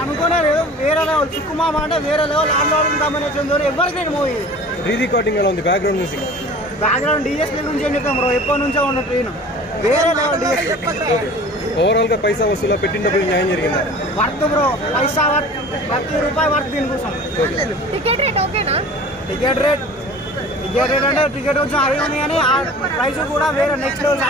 అనుకున్నారు వేరే లెవెల్. చిక్కుమామ అంటే వేరే లెవెల్. ఆందోళన కాంబినేషన్ ఎవరికి నేను మూవీ. రీ రికార్డింగ్ ఎలా ఉంది? బ్యాక్గ్రౌండ్ మ్యూజిక్, బ్యాక్గ్రౌండ్ డిఎస్పీ నుంచి ఏం చెప్తాం బ్రో, ఎప్పటి నుంచో ఉన్న ట్రైన్ వేరే లెవెల్ డిఎస్పీ. ఓవరాల్ గా పైసా వసూలా పెట్టిన డబ్బులు న్యాయం జరిగిందా? వర్త్ బ్రో, పైసా వర్త్, ₹1 వర్త్ దీనికోసం. టికెట్ రేట్ ఓకేనా? టికెట్ రేట్ అంటే టికెట్ కొంచెం హై ఉంది కానీ ఆ ప్రైస్ కూడా వేరే నెక్స్ట్ లెవెల్.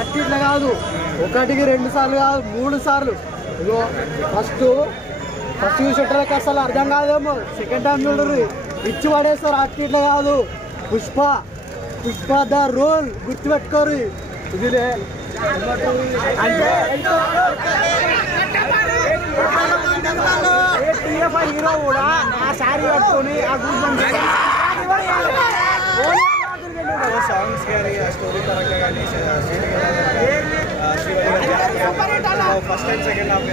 అట్లా కాదు, 1కి 2 సార్లు కాదు 3 సార్లు. ఇగో ఫస్ట్ చూసేటోళ్ళకి అసలు అర్థం కాదేమో, సెకండ్ టైం చూడరు ఇచ్చి పడేస్తారు. అట్లా కాదు, పుష్ప ద రోల్ గుర్తుపెట్టుకోరు. ఇదిలే అంటే టీఎఫ్ఐ హీరో కూడా ఆ శారీ కట్టుకొని ఆ గ్రూప్ సాంగ్స్ కానీ ఆ స్టోరీ పరంగా కానీ ఫస్ట్ అండ్ సెకండ్ హాఫ్